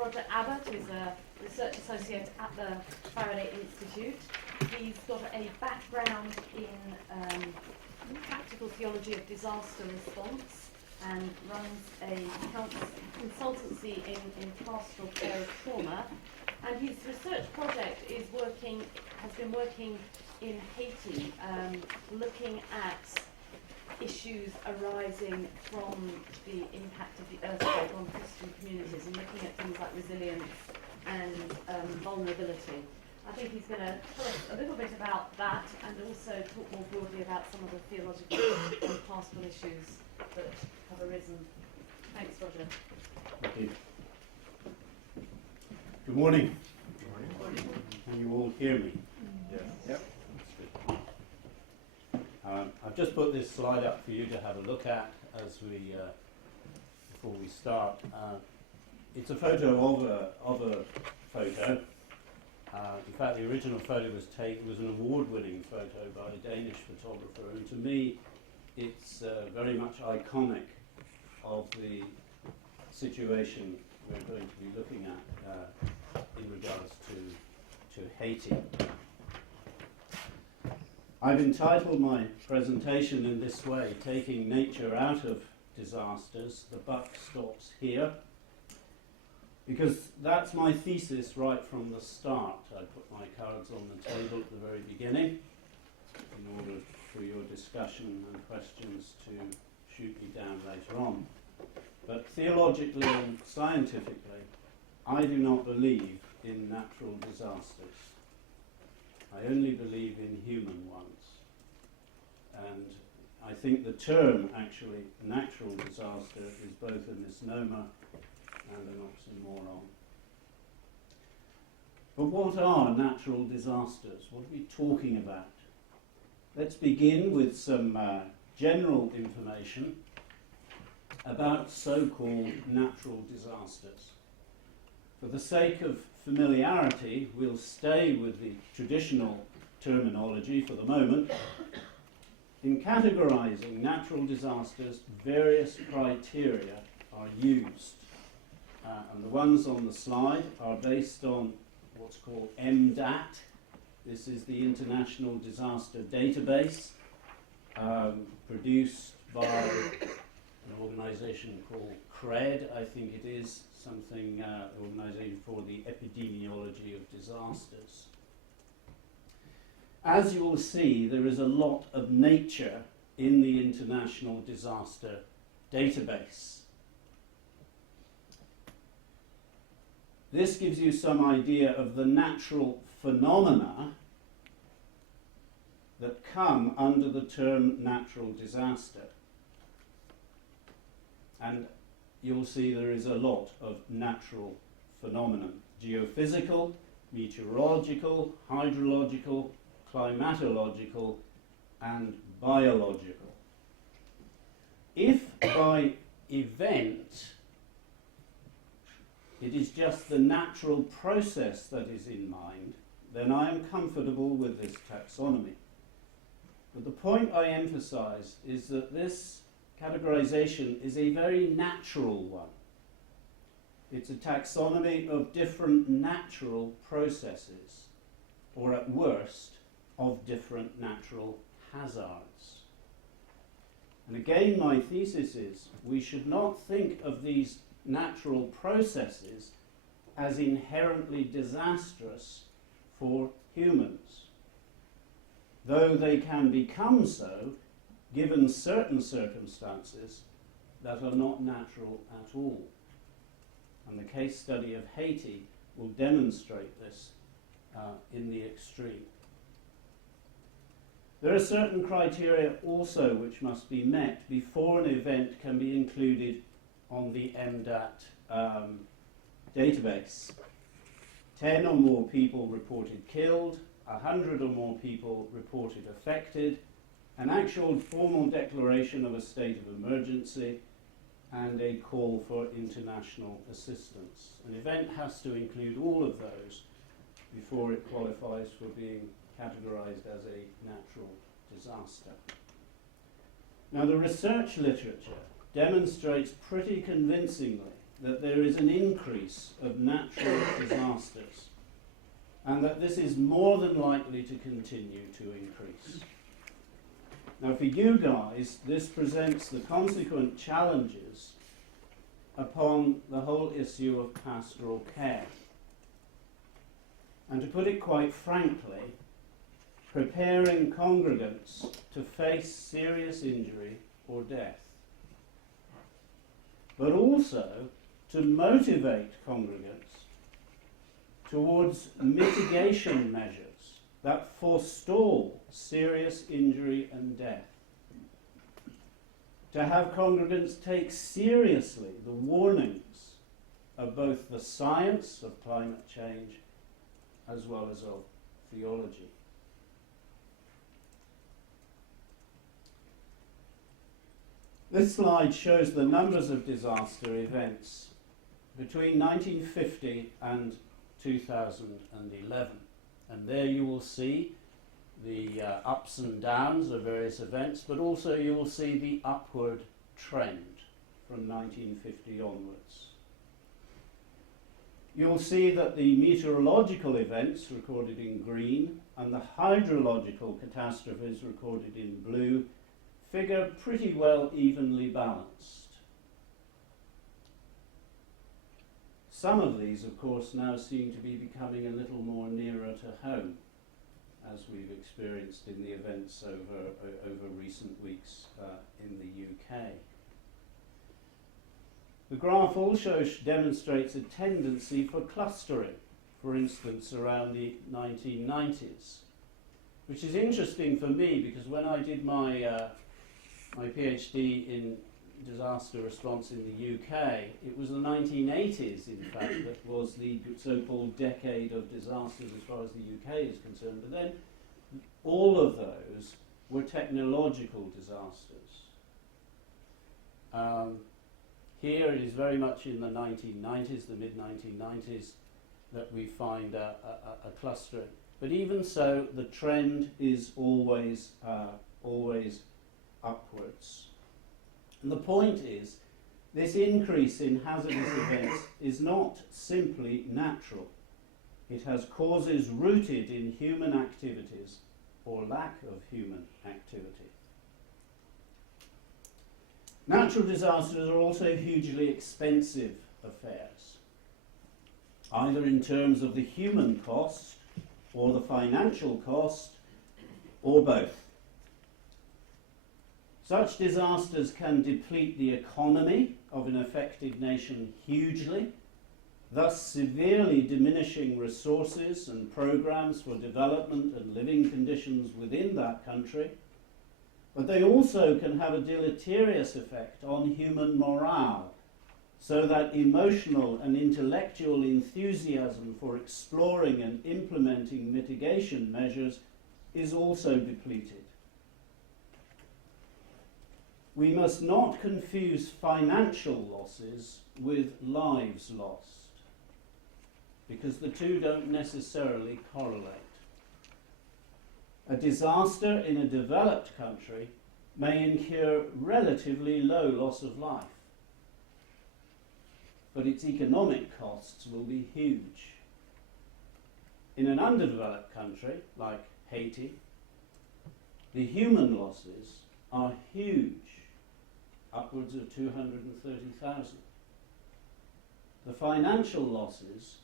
Roger Abbott is a research associate at the Faraday Institute. He's got a background in practical theology of disaster response and runs a consultancy in pastoral care of trauma. And his research project has been working in Haiti, looking at issues arising from the impact of the earthquake on Christian communities and looking at things like resilience and vulnerability. I think he's going to tell us a little bit about that and also talk more broadly about some of the theological and pastoral issues that have arisen. Thanks, Roger. Thank you. Good morning. Good morning. Can you all hear me? Yes. Yep. I've just put this slide up for you to have a look at as we before we start. It's a photo of a photo. In fact, the original photo was an award-winning photo by a Danish photographer, and to me, it's very much iconic of the situation we're going to be looking at in regards to Haiti. I've entitled my presentation in this way, Taking Nature Out of Disasters. The buck stops here, because that's my thesis right from the start. I put my cards on the table at the very beginning in order for your discussion and questions to shoot me down later on. But theologically and scientifically, I do not believe in natural disasters. I only believe in human ones. And I think the term, actually, natural disaster, is both a misnomer and an oxymoron. But what are natural disasters? What are we talking about? Let's begin with some general information about so-called natural disasters. For the sake of familiarity, we'll stay with the traditional terminology for the moment. In categorizing natural disasters, various criteria are used. And the ones on the slide are based on what's called MDAT. This is the International Disaster Database, produced by an organization called CRED, I think it is, something, organization for the epidemiology of disasters. As you will see, there is a lot of nature in the International Disaster Database. This gives you some idea of the natural phenomena that come under the term natural disaster. And you'll see there is a lot of natural phenomena: geophysical, meteorological, hydrological, climatological, and biological. If by event it is just the natural process that is in mind, then I am comfortable with this taxonomy. But the point I emphasize is that this categorization is a very natural one. It's a taxonomy of different natural processes, or at worst, of different natural hazards. And again, my thesis is we should not think of these natural processes as inherently disastrous for humans, though they can become so given certain circumstances that are not natural at all. And the case study of Haiti will demonstrate this in the extreme. There are certain criteria also which must be met before an event can be included on the MDAT database. 10 or more people reported killed, 100 or more people reported affected, an actual formal declaration of a state of emergency, and a call for international assistance. An event has to include all of those before it qualifies for being categorized as a natural disaster. Now, the research literature demonstrates pretty convincingly that there is an increase of natural disasters, and that this is more than likely to continue to increase. Now, for you guys, this presents the consequent challenges upon the whole issue of pastoral care. And to put it quite frankly, preparing congregants to face serious injury or death, but also to motivate congregants towards mitigation measures that forestall serious injury and death. To have congregants take seriously the warnings of both the science of climate change as well as of theology. This slide shows the numbers of disaster events between 1950 and 2011. And there you will see the ups and downs of various events, but also you will see the upward trend from 1950 onwards. You'll see that the meteorological events recorded in green and the hydrological catastrophes recorded in blue figure pretty well evenly balanced. Some of these, of course, now seem to be becoming a little more nearer to home, as we've experienced in the events over recent weeks in the UK. The graph also demonstrates a tendency for clustering, for instance, around the 1990s, which is interesting for me because when I did my PhD in disaster response in the UK, it was the 1980s, in fact, that was the so-called decade of disasters as far as the UK is concerned. But then all of those were technological disasters. Here it is very much in the 1990s, the mid-1990s, that we find a clustering. But even so, the trend is always upwards. And the point is, this increase in hazardous events is not simply natural. It has causes rooted in human activities or lack of human activity. Natural disasters are also hugely expensive affairs, either in terms of the human cost or the financial cost, or both. Such disasters can deplete the economy of an affected nation hugely, thus severely diminishing resources and programs for development and living conditions within that country. But they also can have a deleterious effect on human morale, so that emotional and intellectual enthusiasm for exploring and implementing mitigation measures is also depleted. We must not confuse financial losses with lives lost, because the two don't necessarily correlate. A disaster in a developed country may incur relatively low loss of life, but its economic costs will be huge. In an underdeveloped country like Haiti, the human losses are huge, upwards of 230,000. The financial losses,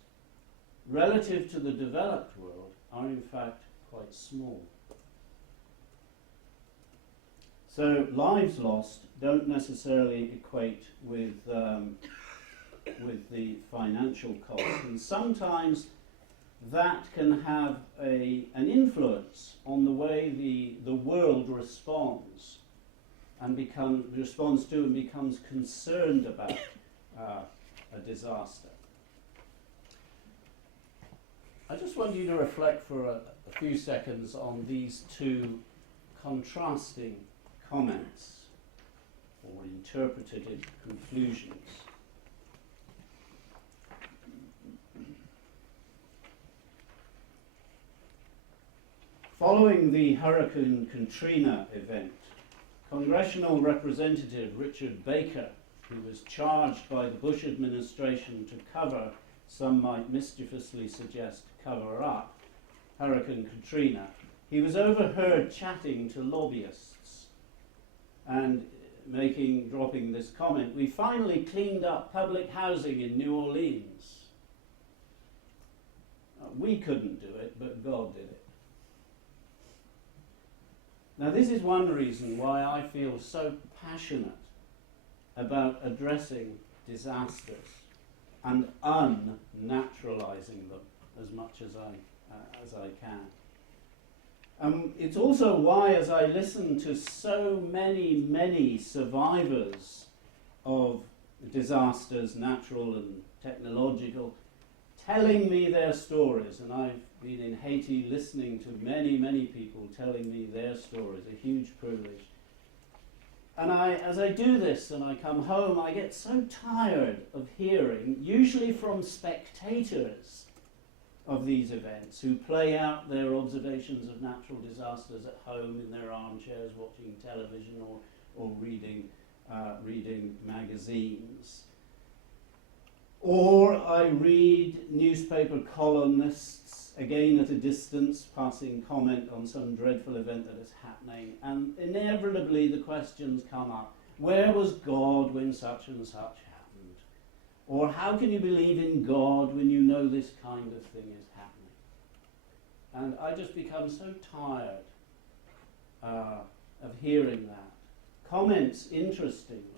relative to the developed world, are in fact quite small. So lives lost don't necessarily equate with the financial cost, and sometimes that can have an influence on the way the world responds and becomes concerned about a disaster. I just want you to reflect for a few seconds on these two contrasting comments or interpretative conclusions. Following the Hurricane Katrina event, Congressional Representative Richard Baker who was charged by the Bush administration to cover, some might mischievously suggest cover up, Hurricane Katrina. He was overheard chatting to lobbyists and dropping this comment: "We finally cleaned up public housing in New Orleans. We couldn't do it, but God did it." Now, this is one reason why I feel so passionate about addressing disasters and unnaturalizing them as much as I can. It's also why, as I listen to so many survivors of disasters, natural and technological, telling me their stories, and I've been in Haiti listening to many people telling me their stories, a huge privilege. And as I do this and I come home, I get so tired of hearing, usually from spectators of these events, who play out their observations of natural disasters at home in their armchairs, watching television or reading magazines. Or I read newspaper columnists, again at a distance, passing comment on some dreadful event that is happening, and inevitably the questions come up: where was God when such and such happened? Or how can you believe in God when you know this kind of thing is happening? And I just become so tired of hearing that. Comments, interestingly,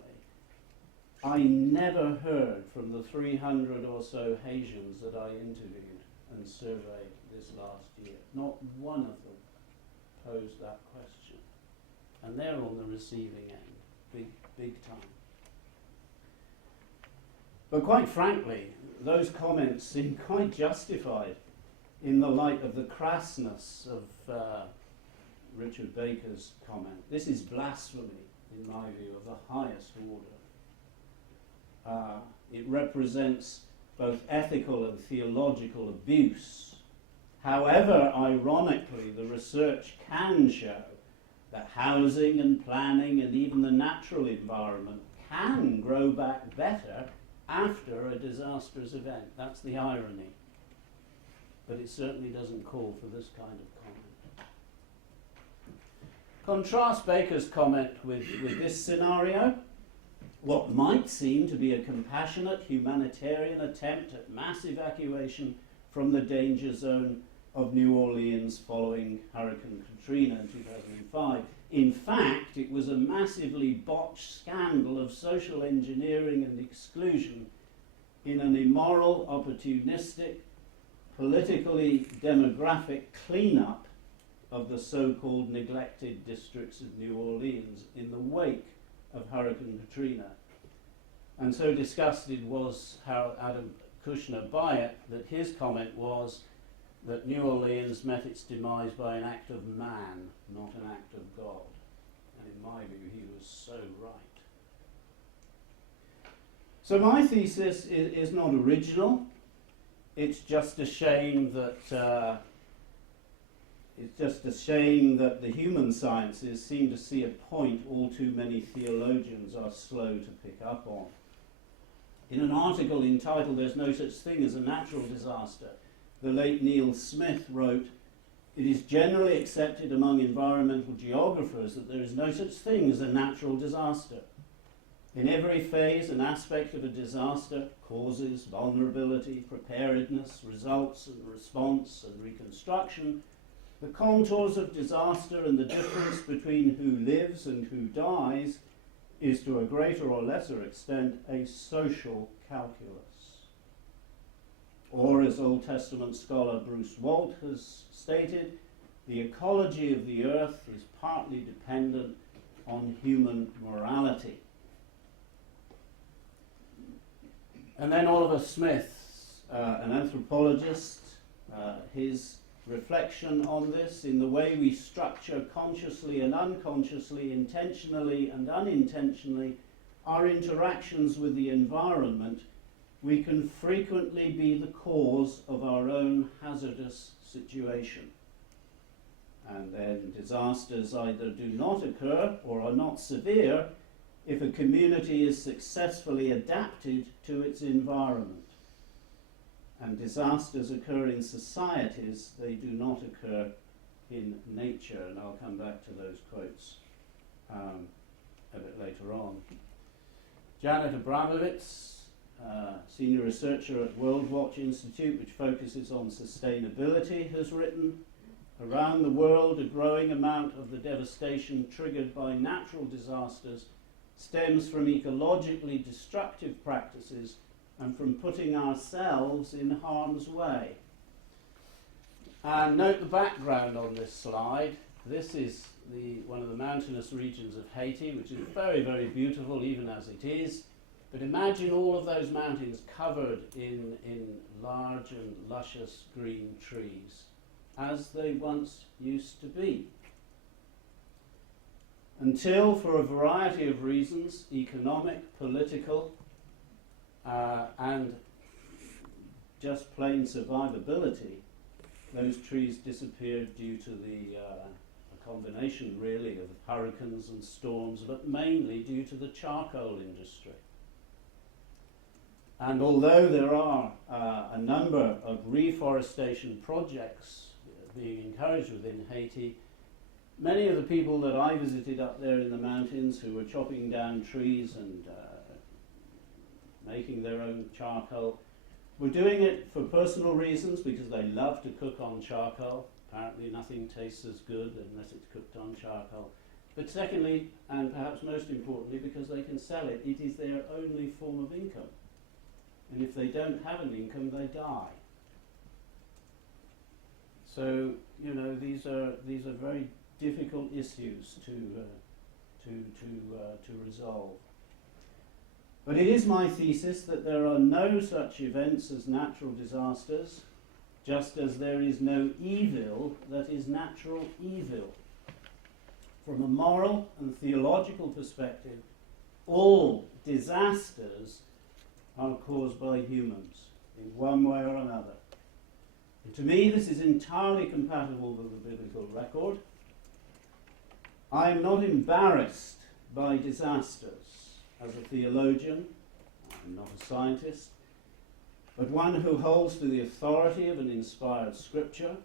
I never heard from the 300 or so Haitians that I interviewed and surveyed this last year. Not one of them posed that question. And they're on the receiving end, big time. But quite frankly, those comments seem quite justified in the light of the crassness of Richard Baker's comment. This is blasphemy, in my view, of the highest order. It represents both ethical and theological abuse. However, ironically, the research can show that housing and planning and even the natural environment can grow back better after a disastrous event. That's the irony. But it certainly doesn't call for this kind of comment. Contrast Baker's comment with this scenario. What might seem to be a compassionate humanitarian attempt at mass evacuation from the danger zone of New Orleans following Hurricane Katrina in 2005. In fact, it was a massively botched scandal of social engineering and exclusion in an immoral, opportunistic, politically demographic cleanup of the so-called neglected districts of New Orleans in the wake of Hurricane Katrina. And so disgusted was Adam Kushner by it that his comment was that New Orleans met its demise by an act of man, not an act of God. And in my view, he was so right. So my thesis is not original. It's just a shame that the human sciences seem to see a point all too many theologians are slow to pick up on. In an article entitled "There's No Such Thing as a Natural Disaster," the late Neil Smith wrote, "It is generally accepted among environmental geographers that there is no such thing as a natural disaster. In every phase and aspect of a disaster, causes, vulnerability, preparedness, results and response and reconstruction, the contours of disaster and the difference between who lives and who dies is to a greater or lesser extent a social calculus." Or, as Old Testament scholar Bruce Walt has stated, the ecology of the earth is partly dependent on human morality. And then Oliver Smith, an anthropologist, his reflection on this: in the way we structure consciously and unconsciously, intentionally and unintentionally, our interactions with the environment, we can frequently be the cause of our own hazardous situation. And then disasters either do not occur or are not severe if a community is successfully adapted to its environment. And disasters occur in societies, they do not occur in nature, and I'll come back to those quotes a bit later on. Janet Abramovitz, senior researcher at World Watch Institute, which focuses on sustainability, has written, around the world, a growing amount of the devastation triggered by natural disasters stems from ecologically destructive practices and from putting ourselves in harm's way. And note the background on this slide. This is one of the mountainous regions of Haiti, which is very, very beautiful, even as it is. But imagine all of those mountains covered in large and luscious green trees, as they once used to be. Until, for a variety of reasons, economic, political, and just plain survivability, those trees disappeared due to a combination, really, of hurricanes and storms, but mainly due to the charcoal industry. And although there are a number of reforestation projects being encouraged within Haiti, many of the people that I visited up there in the mountains who were chopping down trees and making their own charcoal were doing it for personal reasons, because they love to cook on charcoal. Apparently nothing tastes as good unless it's cooked on charcoal. But secondly, and perhaps most importantly, because they can sell it. It is their only form of income. And if they don't have an income, they die. So, you know, these are very difficult issues to resolve. But it is my thesis that there are no such events as natural disasters, just as there is no evil that is natural evil. From a moral and theological perspective, all disasters are caused by humans in one way or another. And to me, this is entirely compatible with the biblical record. I am not embarrassed by disasters. As a theologian, I'm not a scientist, but one who holds to the authority of an inspired scripture.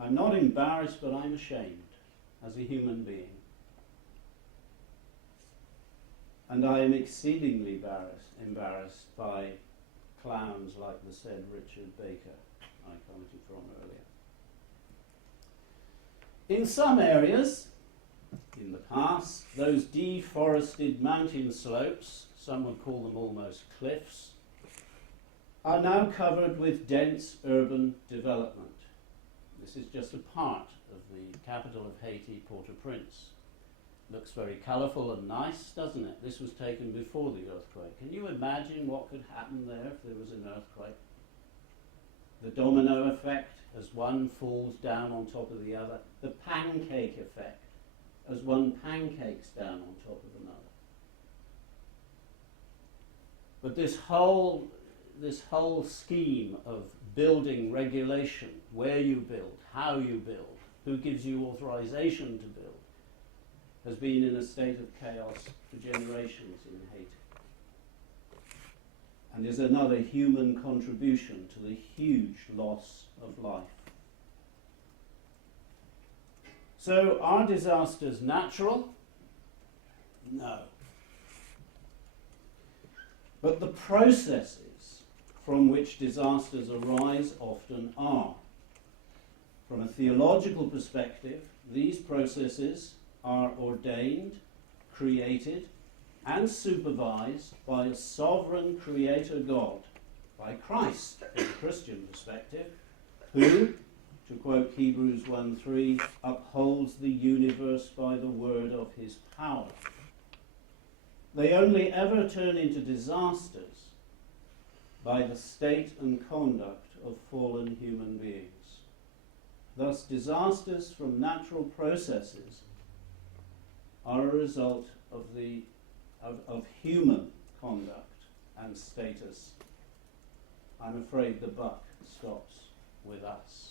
I'm not embarrassed, but I'm ashamed as a human being. And I am exceedingly embarrassed by clowns like the said Richard Baker I commented from earlier. In some areas, in the past, those deforested mountain slopes, some would call them almost cliffs, are now covered with dense urban development. This is just a part of the capital of Haiti, Port-au-Prince. Looks very colourful and nice, doesn't it? This was taken before the earthquake. Can you imagine what could happen there if there was an earthquake? The domino effect as one falls down on top of the other. The pancake effect as one pancakes down on top of another. But this whole scheme of building regulation, where you build, how you build, who gives you authorization to build, has been in a state of chaos for generations in Haiti. And is another human contribution to the huge loss of life. So, are disasters natural? No. But the processes from which disasters arise often are. From a theological perspective, these processes are ordained, created, and supervised by a sovereign creator God, by Christ, from a Christian perspective, who, to quote Hebrews 1:3, upholds the universe by the word of his power. They only ever turn into disasters by the state and conduct of fallen human beings. Thus, disasters from natural processes are a result of human conduct and status. I'm afraid the buck stops with us.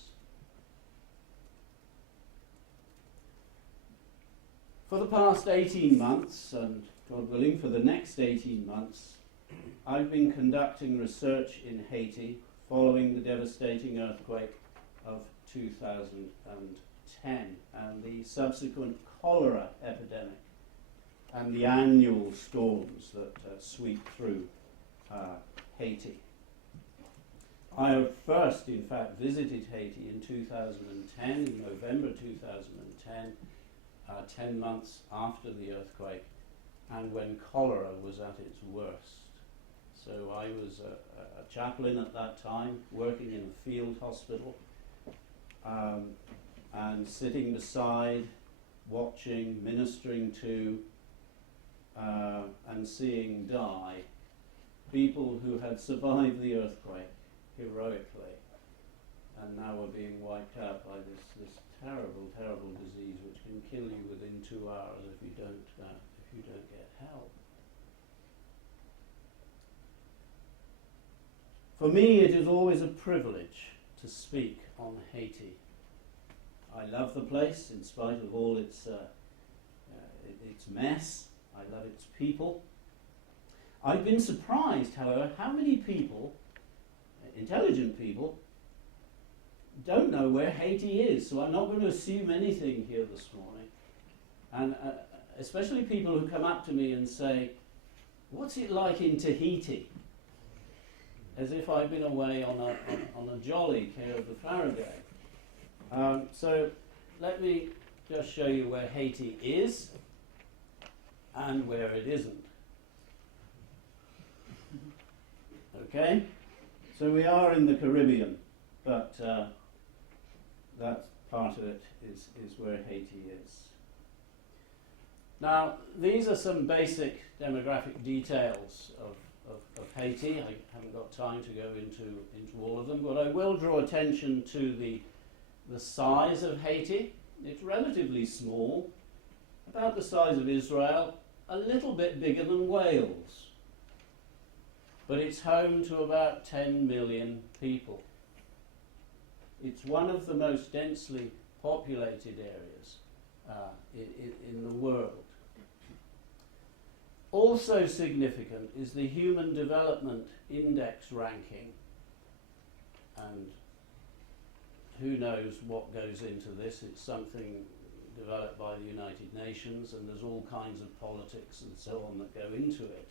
For the past 18 months, and God willing, for the next 18 months, I've been conducting research in Haiti following the devastating earthquake of 2010 and the subsequent cholera epidemic and the annual storms that sweep through Haiti. I first, in fact, visited Haiti in 2010, in November 2010, 10 months after the earthquake, and when cholera was at its worst. So I was a chaplain at that time, working in a field hospital, and sitting beside, watching, ministering to, and seeing die people who had survived the earthquake heroically and now were being wiped out by this terrible, terrible disease which can kill you within 2 hours if you don't get help. For me, it is always a privilege to speak on Haiti. I love the place in spite of all its mess. I love its people. I've been surprised, however, how many people, intelligent people, don't know where Haiti is. So I'm not going to assume anything here this morning. And especially people who come up to me and say, "What's it like in Tahiti?" As if I've been away on a jolly care of the Faraday. So let me just show you where Haiti is and where it isn't. Okay? So we are in the Caribbean, but that part of it is where Haiti is. Now, these are some basic demographic details of Haiti. I haven't got time to go into all of them, but I will draw attention to the size of Haiti. It's relatively small, about the size of Israel, a little bit bigger than Wales. But it's home to about 10 million people. It's one of the most densely populated areas in the world. Also significant is the Human Development Index ranking, and who knows what goes into this. It's something developed by the United Nations, and there's all kinds of politics and so on that go into it.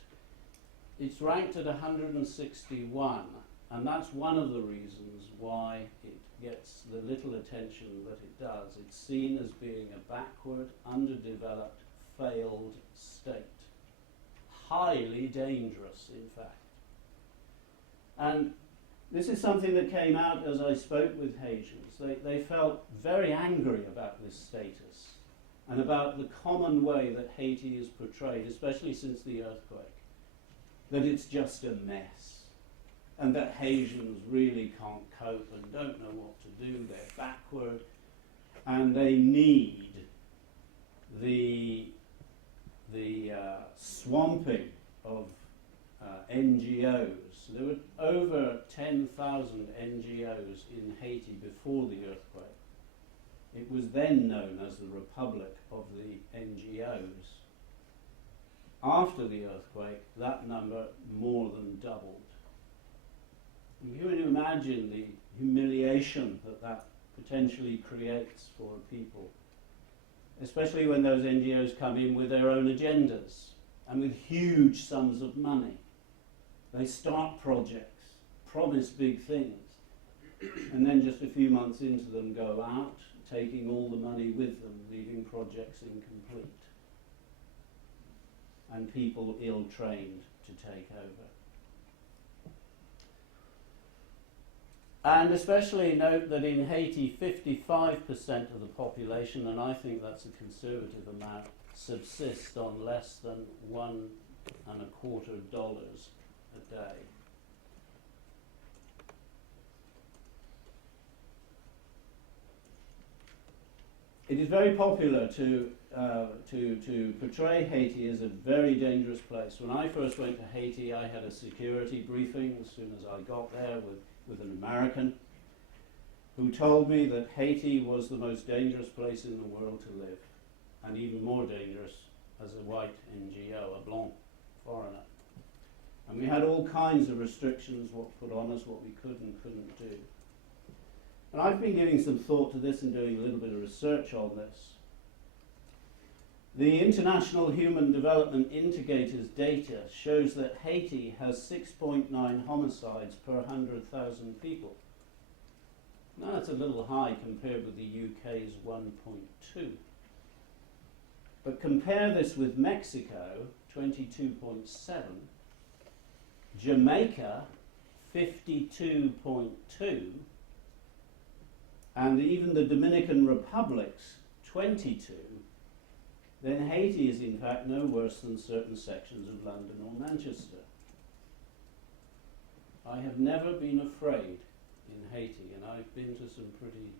It's ranked at 161, and that's one of the reasons why it gets the little attention that it does. It's seen as being a backward, underdeveloped, failed state. Highly dangerous, in fact. And this is something that came out as I spoke with Haitians. They felt very angry about this status and about the common way that Haiti is portrayed, especially since the earthquake, that it's just a mess and that Haitians really can't cope and don't know what to do. They're backward and they need the swamping of NGOs. There were over 10,000 NGOs in Haiti before the earthquake. It was then known as the Republic of the NGOs. After the earthquake, that number more than doubled. You can imagine the humiliation that potentially creates for people, especially when those NGOs come in with their own agendas and with huge sums of money. They start projects, promise big things, and then just a few months into them go out, taking all the money with them, leaving projects incomplete, and people ill-trained to take over. And especially note that in Haiti, 55% of the population, and I think that's a conservative amount, subsist on less than $1.25 a day. It is very popular to portray Haiti as a very dangerous place. When I first went to Haiti, I had a security briefing as soon as I got there with an American who told me that Haiti was the most dangerous place in the world to live, and even more dangerous as a white NGO, a blanc foreigner. And we had all kinds of restrictions, what put on us, what we could and couldn't do. And I've been giving some thought to this and doing a little bit of research on this. The International Human Development Indicators data shows that Haiti has 6.9 homicides per 100,000 people. Now that's a little high compared with the UK's 1.2. But compare this with Mexico, 22.7, Jamaica, 52.2, and even the Dominican Republic's 22, then Haiti is in fact no worse than certain sections of London or Manchester. I have never been afraid in Haiti, and I've been to some pretty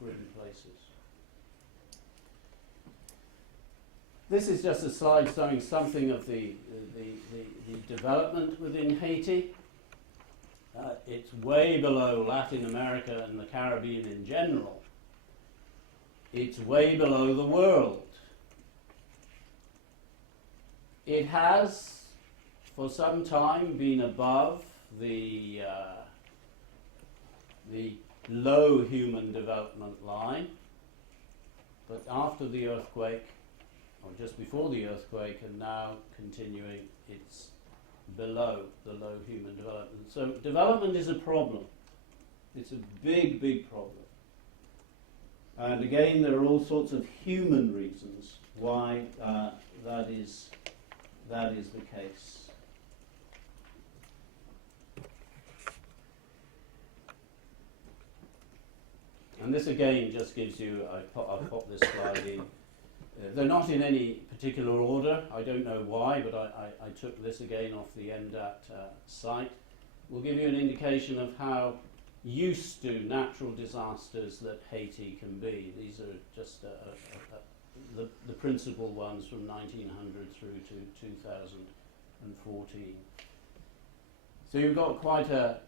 grim places. This is just a slide showing something of the development within Haiti. It's way below Latin America and the Caribbean in general. It's way below the world. It has, for some time, been above the low human development line, but after the earthquake, or just before the earthquake, and now continuing, it's below the low human development. So development is a problem. It's a big, big problem. And again, there are all sorts of human reasons why that is the case. And this again just gives you, I've popped this slide in. They're not in any particular order. I don't know why, but I took this again off the MDAT site. Will give you an indication of how used to natural disasters that Haiti can be. These are just the principal ones from 1900 through to 2014. So you've got quite a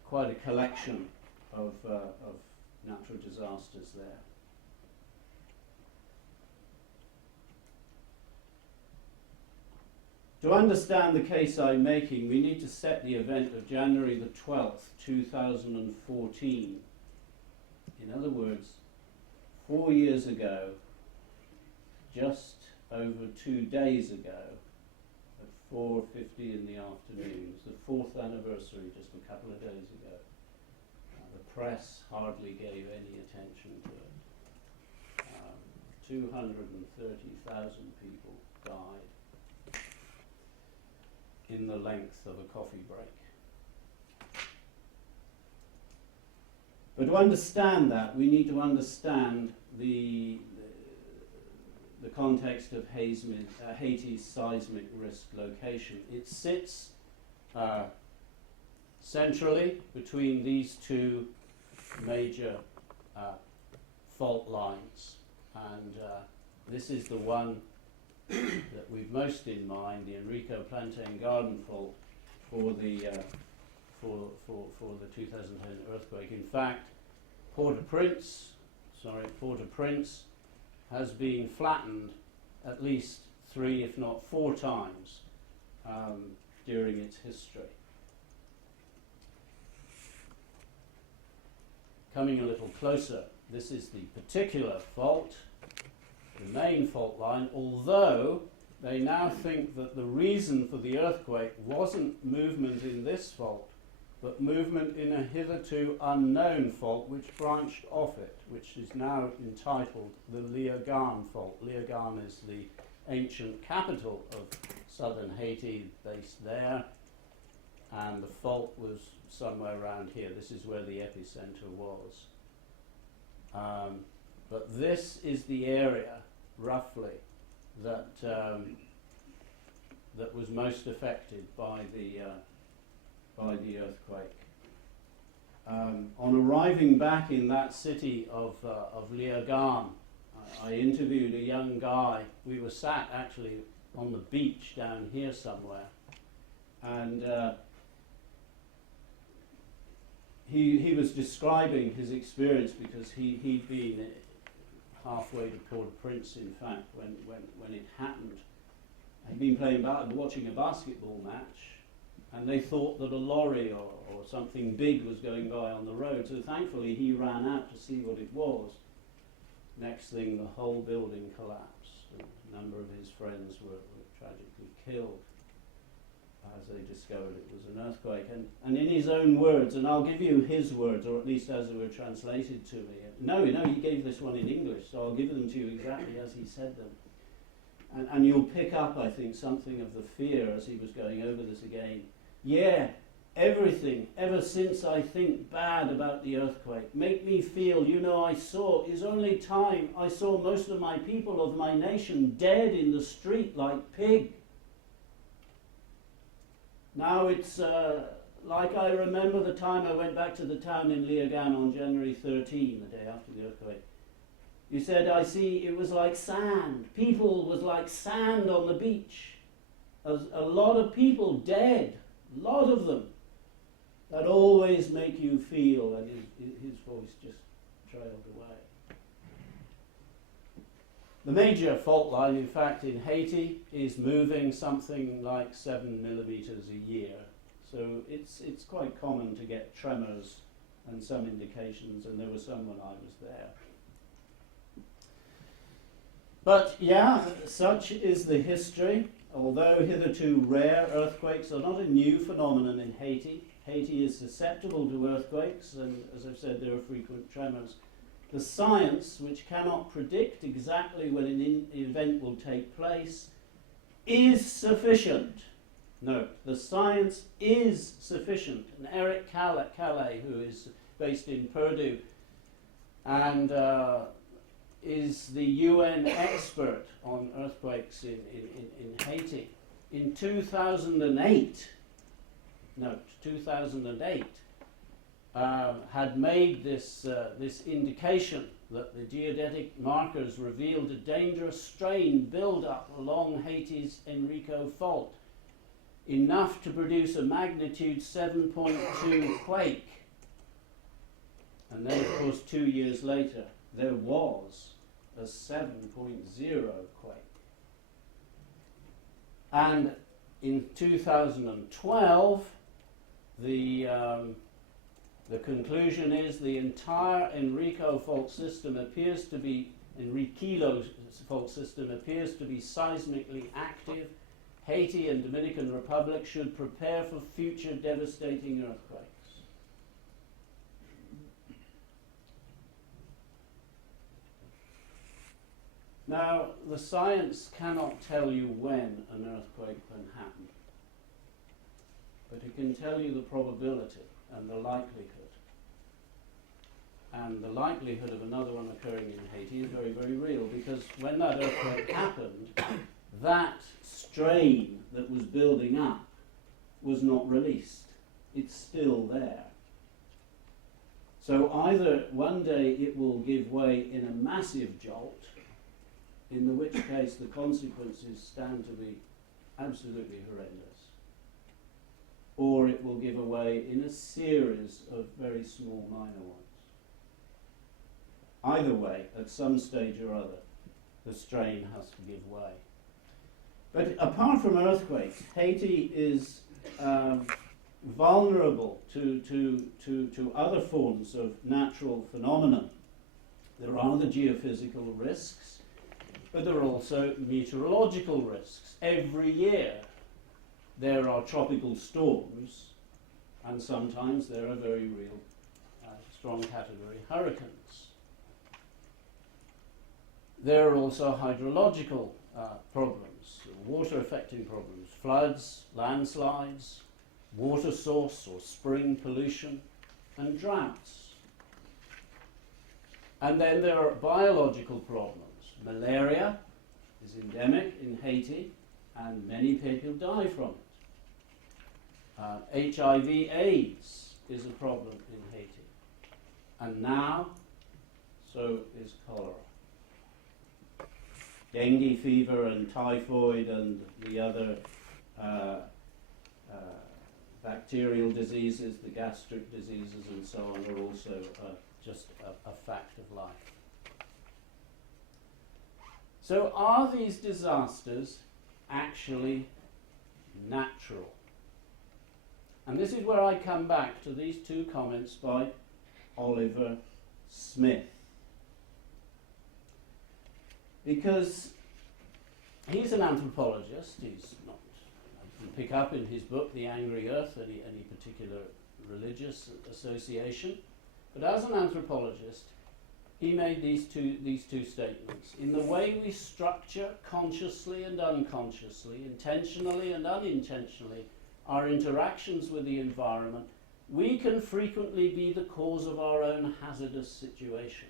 collection of natural disasters there. To understand the case I'm making, we need to set the event of January the 12th, 2014. In other words, 4 years ago, just over 2 days ago, at 4:50 in the afternoon, it was the 4th anniversary just a couple of days ago. The press hardly gave any attention to it. 230,000 people died in the length of a coffee break. But to understand that, we need to understand the context of Haiti's seismic risk location. It sits centrally between these two major fault lines, and this is the one that we've most in mind, the Enrico Plantain Garden fault for the 2010 earthquake. In fact, Port-au-Prince has been flattened at least 3, if not 4 times during its history. Coming a little closer, this is the particular fault, the main fault line, although they now think that the reason for the earthquake wasn't movement in this fault, but movement in a hitherto unknown fault which branched off it, which is now entitled the Liagan fault. Liagan is the ancient capital of southern Haiti, based there, and the fault was somewhere around here. This is where the epicenter was. But this is the area, roughly, that that was most affected by the earthquake. On arriving back in that city of Liagan, I interviewed a young guy. We were sat actually on the beach down here somewhere, and he was describing his experience because he'd been halfway to Port-au-Prince, in fact, when it happened. had been watching a basketball match, and they thought that a lorry or something big was going by on the road. So thankfully he ran out to see what it was. Next thing, the whole building collapsed, and a number of his friends were tragically killed as they discovered it was an earthquake. And in his own words, and I'll give you his words, or at least as they were translated to me. No, he gave this one in English, so I'll give them to you exactly as he said them. And you'll pick up, I think, something of the fear as he was going over this again. Yeah, everything, ever since I think bad about the earthquake, make me feel, I saw, is only time I saw most of my people of my nation dead in the street like pig. Now it's like I remember the time I went back to the town in Liagan on January 13, the day after the earthquake. You said, I see, it was like sand. People was like sand on the beach. A lot of people dead, a lot of them. That always make you feel, and his voice just trailed away. The major fault line, in fact, in Haiti is moving something like 7 millimeters a year. So it's quite common to get tremors and some indications, and there were some when I was there. But yeah, such is the history. Although hitherto rare, earthquakes are not a new phenomenon in Haiti. Haiti is susceptible to earthquakes, and as I've said, there are frequent tremors. The science, which cannot predict exactly when an event will take place, is sufficient. Note, the science is sufficient. And Eric Calais, who is based in Purdue and is the UN expert on earthquakes in Haiti, in 2008, note, 2008, had made this indication that the geodetic markers revealed a dangerous strain build-up along Haiti's Enrico Fault, enough to produce a magnitude 7.2 quake. And then, of course, 2 years later, there was a 7.0 quake. And in 2012, the conclusion is the entire Enrico fault system appears to be seismically active. Haiti and Dominican Republic should prepare for future devastating earthquakes. Now, the science cannot tell you when an earthquake can happen, but it can tell you the probability and the likelihood. And the likelihood of another one occurring in Haiti is very, very real, because when that earthquake happened, that strain that was building up was not released. It's still there. So either one day it will give way in a massive jolt, in which case the consequences stand to be absolutely horrendous, or it will give way in a series of very small minor ones. Either way, at some stage or other, the strain has to give way. But apart from earthquakes, Haiti is vulnerable to other forms of natural phenomena. There are the geophysical risks, but there are also meteorological risks. Every year there are tropical storms, and sometimes there are very real strong category hurricanes. There are also hydrological problems, water affecting problems, floods, landslides, water source or spring pollution, and droughts. And then there are biological problems. Malaria is endemic in Haiti, and many people die from it. HIV/AIDS is a problem in Haiti, and now so is cholera. Dengue fever and typhoid and the other bacterial diseases, the gastric diseases and so on, are also just a fact of life. So are these disasters actually natural. And this is where I come back to these two comments by Oliver Smith. Because he's an anthropologist, he's not, you can pick up in his book, The Angry Earth, any particular religious association. But as an anthropologist, he made these two statements. In the way we structure consciously and unconsciously, intentionally and unintentionally, our interactions with the environment, we can frequently be the cause of our own hazardous situation.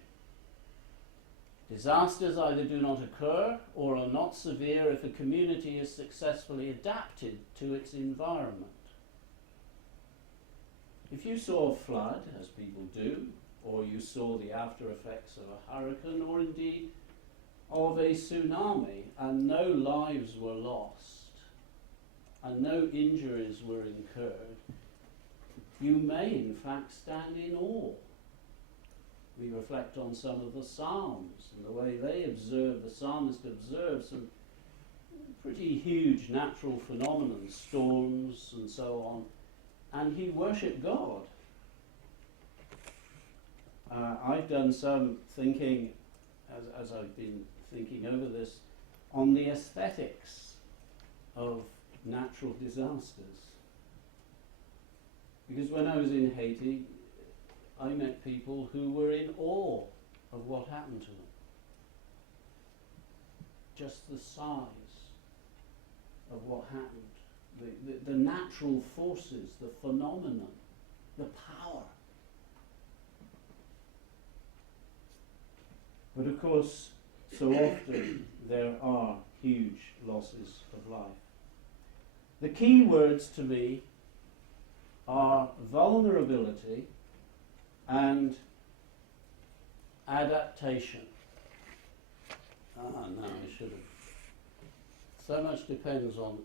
Disasters either do not occur or are not severe if a community is successfully adapted to its environment. If you saw a flood, as people do, or you saw the after effects of a hurricane, or indeed of a tsunami, and no lives were lost, and no injuries were incurred, you may in fact stand in awe. We reflect on some of the Psalms and the way they observe, the psalmist observes some pretty huge natural phenomena, storms and so on, and he worshipped God. I've done some thinking, as I've been thinking over this, on the aesthetics of natural disasters. Because when I was in Haiti, I met people who were in awe of what happened to them. Just the size of what happened, the natural forces, the phenomenon, the power. But of course, so often there are huge losses of life. The key words to me are vulnerability and adaptation. No, I should have. So much depends on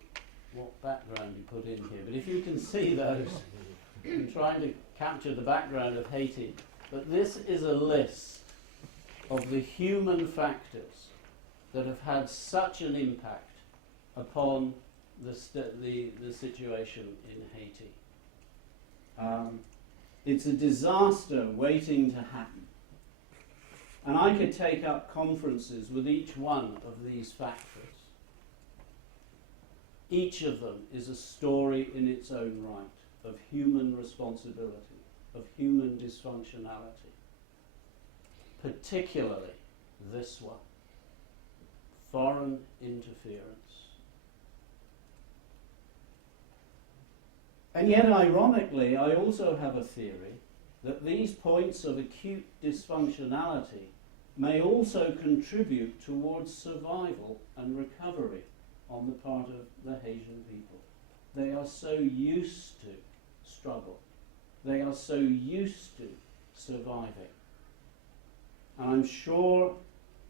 what background you put in here. But if you can see those, I'm trying to capture the background of Haiti. But this is a list of the human factors that have had such an impact upon the situation in Haiti. It's a disaster waiting to happen. And I could take up conferences with each one of these factors. Each of them is a story in its own right of human responsibility, of human dysfunctionality. Particularly this one, foreign interference. And yet, ironically, I also have a theory that these points of acute dysfunctionality may also contribute towards survival and recovery on the part of the Haitian people. They are so used to struggle. They are so used to surviving. And I'm sure,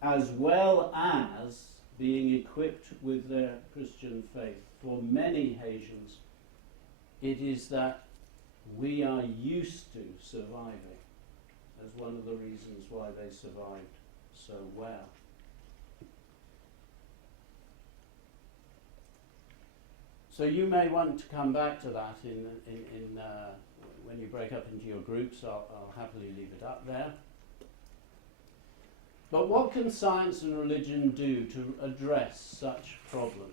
as well as being equipped with their Christian faith, for many Haitians, it is that we are used to surviving as one of the reasons why they survived so well. So you may want to come back to that in when you break up into your groups. I'll happily leave it up there. But what can science and religion do to address such problems?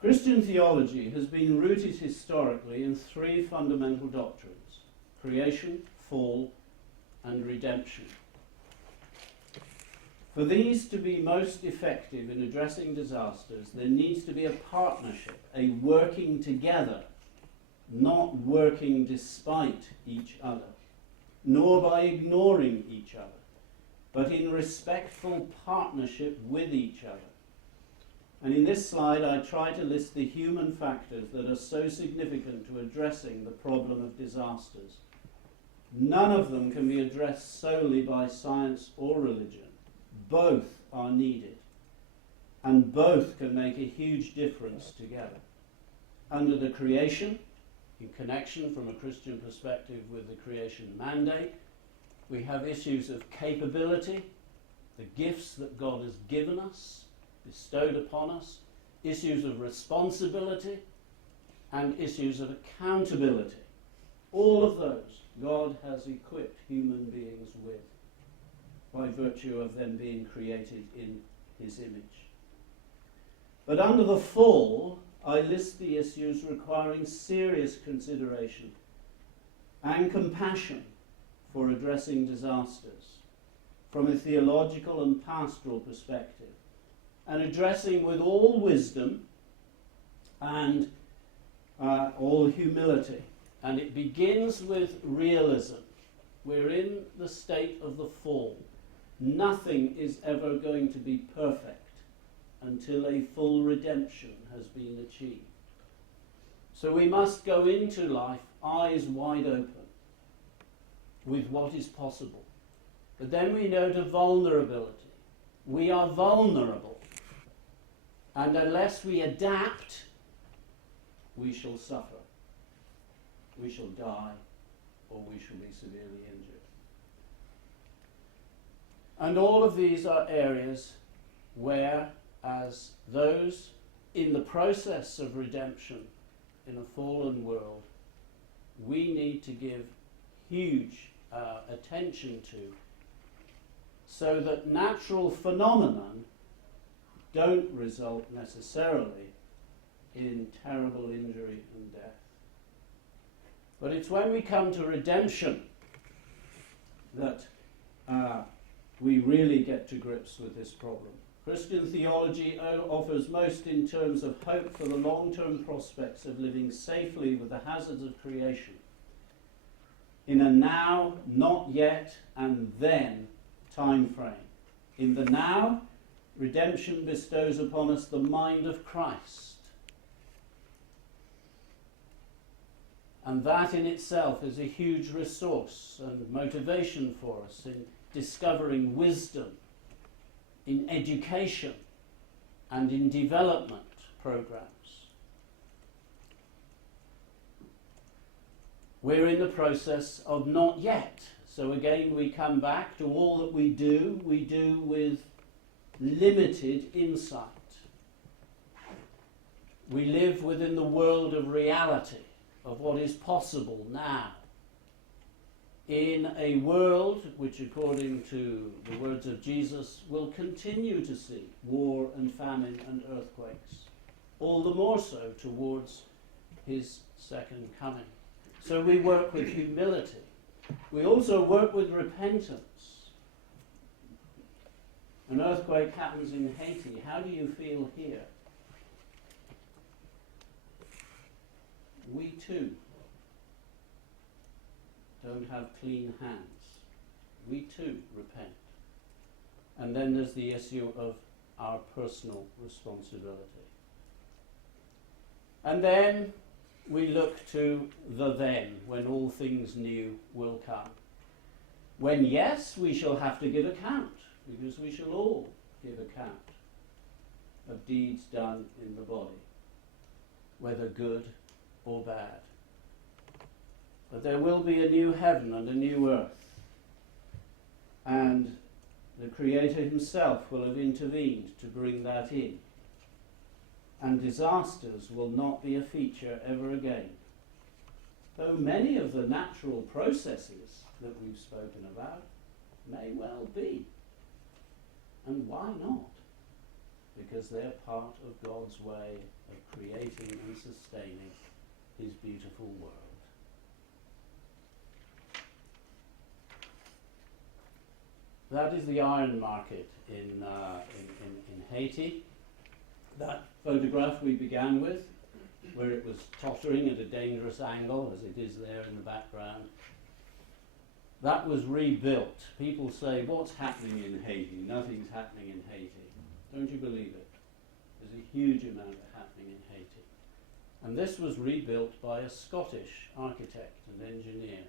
Christian theology has been rooted historically in three fundamental doctrines: creation, fall, and redemption. For these to be most effective in addressing disasters, there needs to be a partnership, a working together, not working despite each other, nor by ignoring each other, but in respectful partnership with each other. And in this slide, I try to list the human factors that are so significant to addressing the problem of disasters. None of them can be addressed solely by science or religion. Both are needed, and both can make a huge difference together. Under the creation, in connection from a Christian perspective with the creation mandate, we have issues of capability, the gifts that God has given us, bestowed upon us, issues of responsibility, and issues of accountability. All of those God has equipped human beings with by virtue of them being created in his image. But under the fall, I list the issues requiring serious consideration and compassion for addressing disasters from a theological and pastoral perspective, and addressing with all wisdom and all humility. And it begins with realism. We're in the state of the fall. Nothing is ever going to be perfect until a full redemption has been achieved. So we must go into life eyes wide open with what is possible. But then we note a vulnerability. We are vulnerable. And unless we adapt, we shall suffer. We shall die, or we shall be severely injured. And all of these are areas where, as those in the process of redemption in a fallen world, we need to give huge attention to, so that natural phenomenon don't result necessarily in terrible injury and death. But it's when we come to redemption that we really get to grips with this problem. Christian theology offers most in terms of hope for the long-term prospects of living safely with the hazards of creation in a now, not yet, and then time frame. In the now, redemption bestows upon us the mind of Christ. And that in itself is a huge resource and motivation for us in discovering wisdom, in education, and in development programs. We're in the process of not yet. So again, we come back to all that we do with limited insight. We live within the world of reality, of what is possible now, in a world which, according to the words of Jesus, will continue to see war and famine and earthquakes, all the more so towards his second coming. So we work with humility. We also work with repentance. An earthquake happens in Haiti. How do you feel here? We too don't have clean hands. We too repent. And then there's the issue of our personal responsibility. And then we look to the then, when all things new will come. When, yes, we shall have to give account, because we shall all give account of deeds done in the body, whether good or bad. But there will be a new heaven and a new earth, and the Creator himself will have intervened to bring that in. And disasters will not be a feature ever again. Though many of the natural processes that we've spoken about may well be. And why not? Because they're part of God's way of creating and sustaining his beautiful world. That is the iron market in Haiti. That photograph we began with, where it was tottering at a dangerous angle, as it is there in the background, that was rebuilt. People say, what's happening in Haiti? Nothing's happening in Haiti. Don't you believe it? There's a huge amount happening in Haiti. And this was rebuilt by a Scottish architect and engineer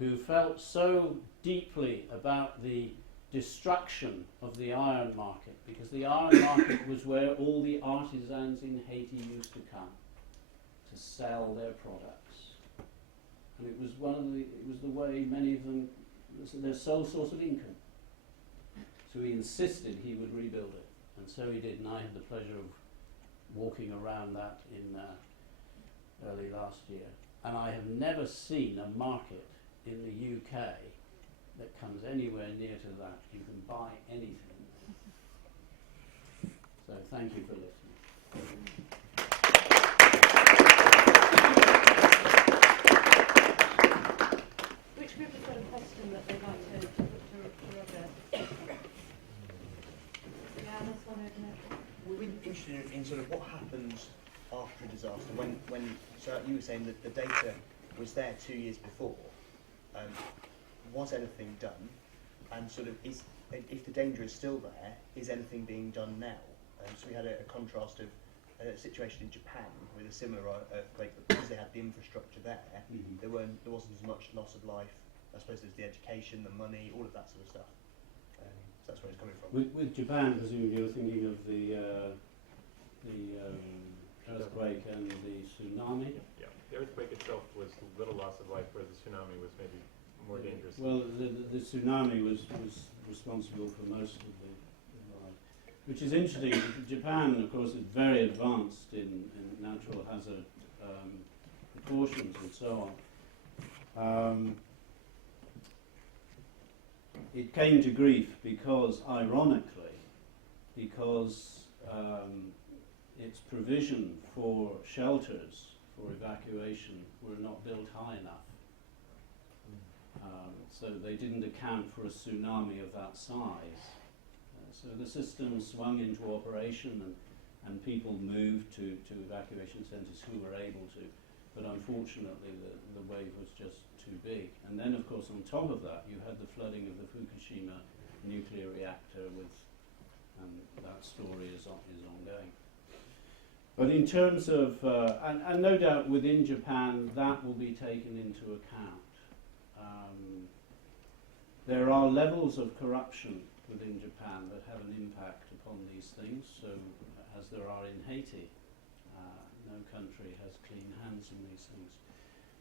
who felt so deeply about the destruction of the iron market, because the iron market was where all the artisans in Haiti used to come to sell their products, and it was the way many of them, their sole source of income. So he insisted he would rebuild it, and so he did, and I had the pleasure of walking around that in early last year. And I have never seen a market in the UK that comes anywhere near to that. You can buy anything. So thank you for listening. Which group has got a question that they'd like to put to Roger? Yeah, this one over there. We're interested in sort of what happens after a disaster. When so you were saying that the data was there 2 years before. Was anything done? And sort of if the danger is still there, is anything being done now? So we had a contrast of a situation in Japan with a similar earthquake, but because they had the infrastructure there, there wasn't as much loss of life. I suppose there's the education, the money, all of that sort of stuff. So that's where it's coming from. With Japan, presumably you're thinking of the earthquake and the tsunami? Yeah, the earthquake itself was little loss of life, where the tsunami was maybe more dangerous. Well, the tsunami was responsible for most of the life. Which is interesting. Japan, of course, is very advanced in natural hazard precautions and so on. It came to grief because, ironically, its provision for shelters for evacuation were not built high enough. So they didn't account for a tsunami of that size. So the system swung into operation and people moved to evacuation centres who were able to. But unfortunately the wave was just too big. And then of course on top of that you had the flooding of the Fukushima nuclear reactor and that story is ongoing. But in terms of, and no doubt within Japan that will be taken into account. There are levels of corruption within Japan that have an impact upon these things, so as there are in Haiti. No country has clean hands in these things.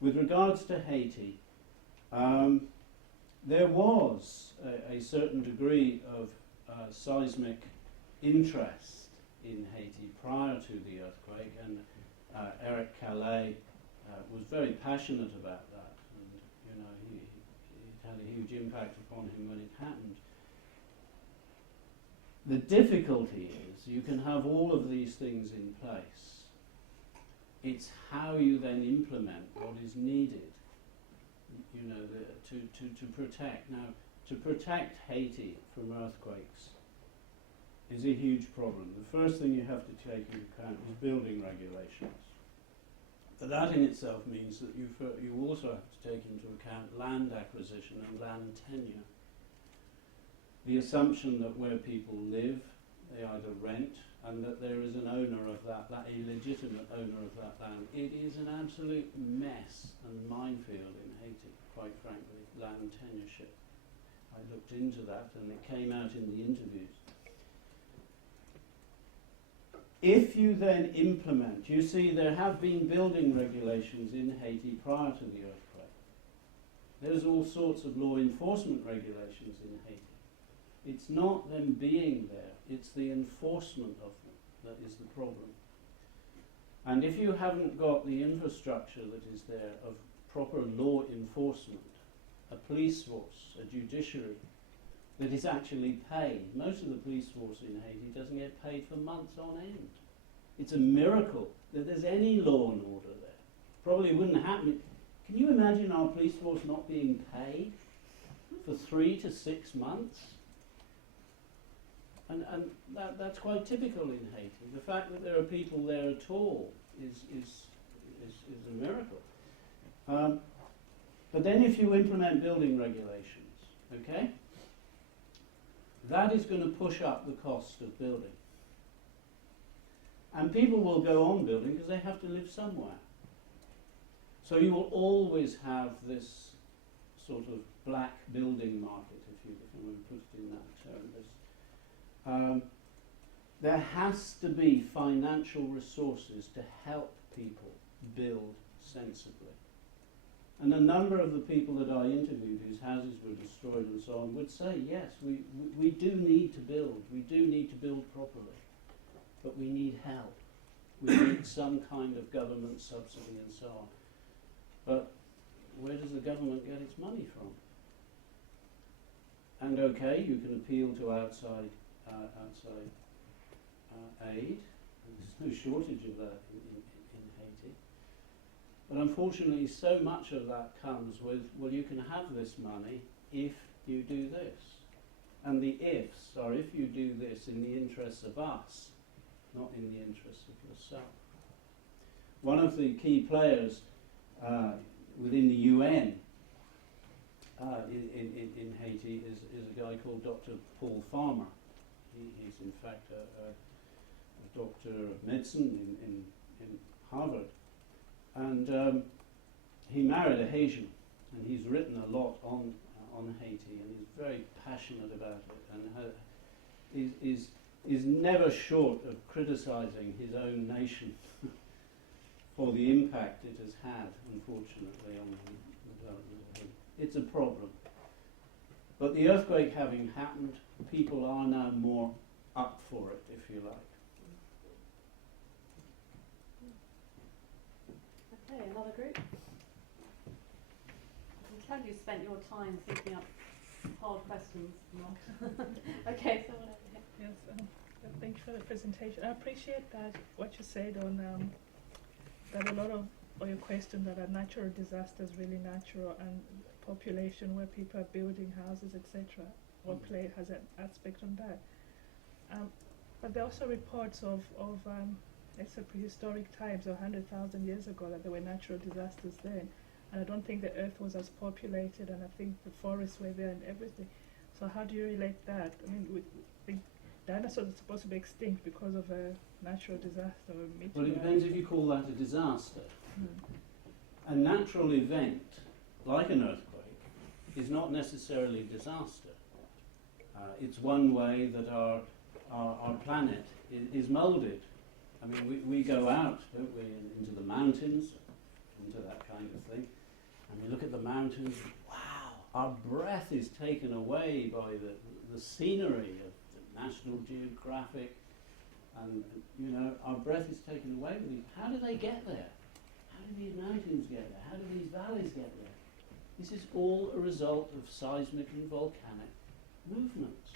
With regards to Haiti, there was a certain degree of seismic interest in Haiti prior to the earthquake, and Eric Calais was very passionate about that, and you know it had a huge impact upon him when it happened. The difficulty is you can have all of these things in place. It's how you then implement what is needed, you know, to protect. Now, to protect Haiti from earthquakes is a huge problem. The first thing you have to take into account is building regulations. But that in itself means that you also have to take into account land acquisition and land tenure. The assumption that where people live, they either rent, and that there is an owner of that a legitimate owner of that land. It is an absolute mess and minefield in Haiti, quite frankly, land tenureship. I looked into that and it came out in the interviews. If you then implement, you see there have been building regulations in Haiti prior to the earthquake. There's all sorts of law enforcement regulations in Haiti. It's not them being there, it's the enforcement of them that is the problem. And if you haven't got the infrastructure that is there of proper law enforcement, a police force, a judiciary that is actually paid. Most of the police force in Haiti doesn't get paid for months on end. It's a miracle that there's any law and order there. Probably wouldn't happen. Can you imagine our police force not being paid for 3 to 6 months? And that's quite typical in Haiti. The fact that there are people there at all is a miracle. But then if you implement building regulations, okay, that is going to push up the cost of building. And people will go on building because they have to live somewhere. So you will always have this sort of black building market, if you want to put it in that term. There has to be financial resources to help people build sensibly. And a number of the people that I interviewed whose houses were destroyed and so on would say, yes, we do need to build. We do need to build properly. But we need help. We need some kind of government subsidy and so on. But where does the government get its money from? And okay, you can appeal to outside aid. There's no shortage of that in Haiti. But unfortunately, so much of that comes with, well, you can have this money if you do this. And the ifs are if you do this in the interests of us, not in the interests of yourself. One of the key players within the UN in Haiti is a guy called Dr. Paul Farmer. He's in fact a doctor of medicine in Harvard. And he married a Haitian, and he's written a lot on Haiti, and he's very passionate about it, and is never short of criticizing his own nation for the impact it has had, unfortunately, on the development of Haiti. It's a problem. But the earthquake having happened, people are now more up for it, if you like. Okay, another group. I can tell you spent your time thinking up hard questions. Okay, so Yes, thank you for the presentation. I appreciate that what you said on that a lot of your questions that are natural disasters, really natural, and population where people are building houses, etc. What play has an aspect on that. But there are also reports of it's a prehistoric times, 100,000 years ago, that there were natural disasters then. And I don't think the earth was as populated, and I think the forests were there and everything. So how do you relate that? I mean, the dinosaurs are supposed to be extinct because of a natural disaster or a meteor. Well, it depends if you call that a disaster. A natural event, like an earthquake, is not necessarily a disaster. It's one way that our planet is moulded. I mean, we go out, don't we, into the mountains, into that kind of thing, and we look at the mountains. Wow, our breath is taken away by the scenery of the National Geographic, and you know, our breath is taken away with these. How do they get there? How do these mountains get there? How do these valleys get there? This is all a result of seismic and volcanic movements.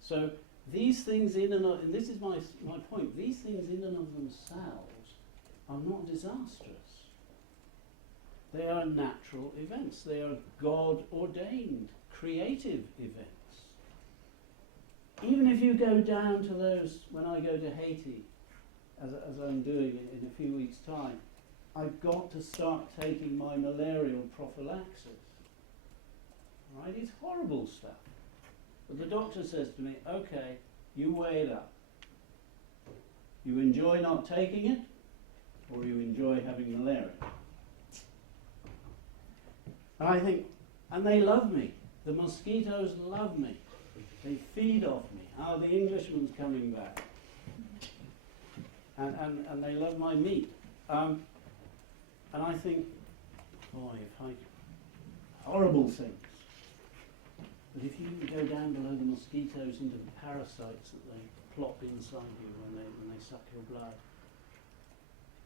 So these things in and of, and this is my point, these things in and of themselves are not disastrous. They are natural events. They are God-ordained, creative events. Even if you go down to those, when I go to Haiti, as I'm doing in a few weeks' time, I've got to start taking my malarial prophylaxis. Right? It's horrible stuff. But the doctor says to me, okay, you weigh it up. You enjoy not taking it, or you enjoy having malaria? And I think, and they love me. The mosquitoes love me. They feed off me. Oh, the Englishman's coming back. And they love my meat. And I think, boy, horrible things. But if you go down below the mosquitoes into the parasites that they plop inside you when they suck your blood,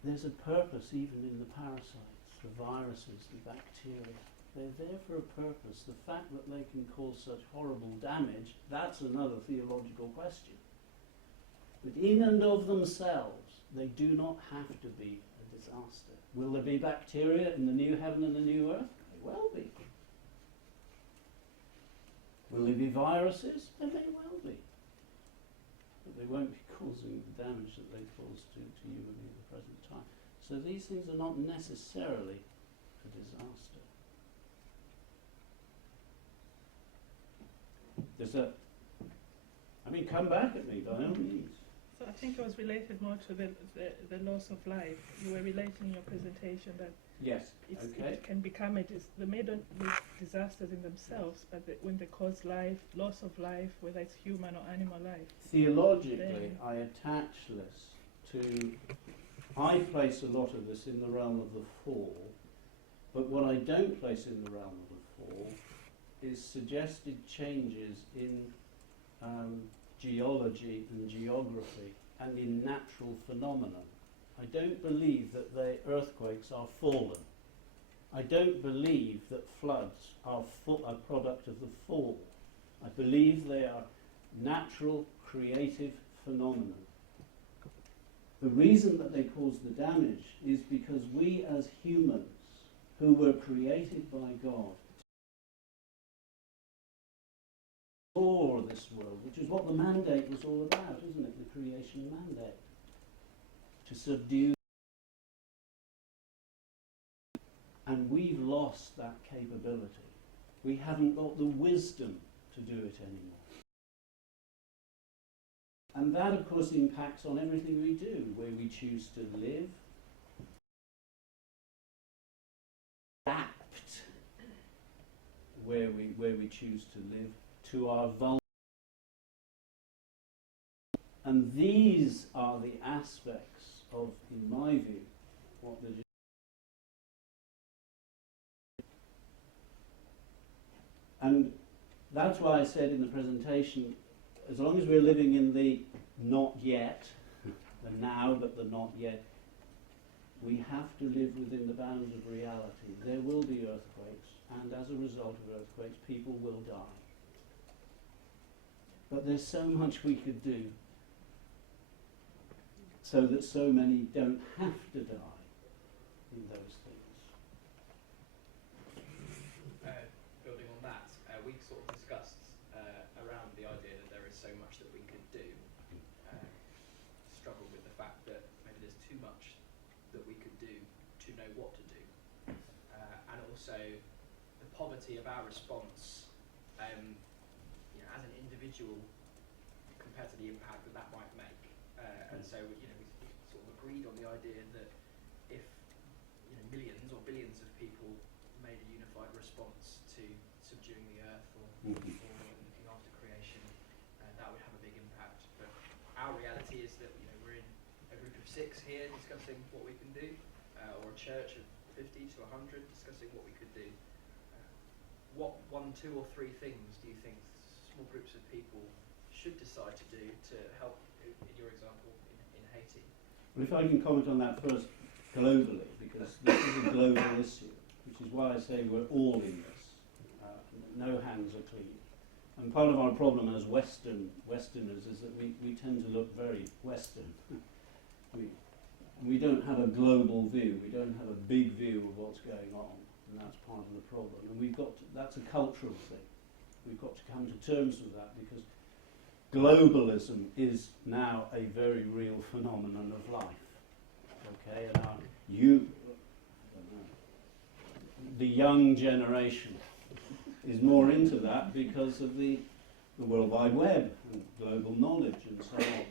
there's a purpose even in the parasites, the viruses, the bacteria. They're there for a purpose. The fact that they can cause such horrible damage, that's another theological question. But in and of themselves, they do not have to be a disaster. Will there be bacteria in the new heaven and the new earth? There will be. Will there be viruses? There may well be. But they won't be causing the damage that they cause to you and me at the present time. So these things are not necessarily a disaster. Come back at me by all means. So I think it was related more to the loss of life. You were relating in your presentation that Yes, okay. it can become they may not be disasters in themselves, but when they cause loss of life, whether it's human or animal life. Theologically, I attach this to, I place a lot of this in the realm of the fall, But what I don't place in the realm of the fall is suggested changes in geology and geography and in natural phenomena. I don't believe that the earthquakes are fallen. I don't believe that floods are a product of the fall. I believe they are natural, creative phenomena. The reason that they cause the damage is because we as humans, who were created by God, for this world, which is what the mandate was all about, isn't it? The creation mandate. To subdue. And we've lost that capability. We haven't got the wisdom to do it anymore. And that, of course, impacts on everything we do, where we choose to live, adapt, where we choose to live, to our vulnerability. And these are the aspects of, in my view, what the and that's why I said in the presentation, as long as we're living in the not yet, the now but the not yet, we have to live within the bounds of reality. There will be earthquakes, and as a result of earthquakes, people will die. But there's so much we could do so that so many don't have to die in those things. Building on that, we sort of discussed around the idea that there is so much that we could do. Struggle with the fact that maybe there's too much that we could do to know what to do. And also the poverty of our response as an individual compared to the impact that might make. And so we sort of agreed on the idea that if millions or billions of people made a unified response to subduing the earth or looking after creation, that would have a big impact. But our reality is that we're in a group of 6 here discussing what we can do, or a church of 50 to 100 discussing what we could do. What 1, 2 or 3 things do you think small groups of people should decide to do to help, in your example, in Haiti? Well, if I can comment on that first globally, because this is a global issue, which is why I say we're all in this. No hands are clean. And part of our problem as Westerners is that we tend to look very Western. We don't have a global view. We don't have a big view of what's going on, and that's part of the problem. And that's a cultural thing. We've got to come to terms with that, because globalism is now a very real phenomenon of life. Okay, and the young generation is more into that because of the World Wide Web and global knowledge and so on.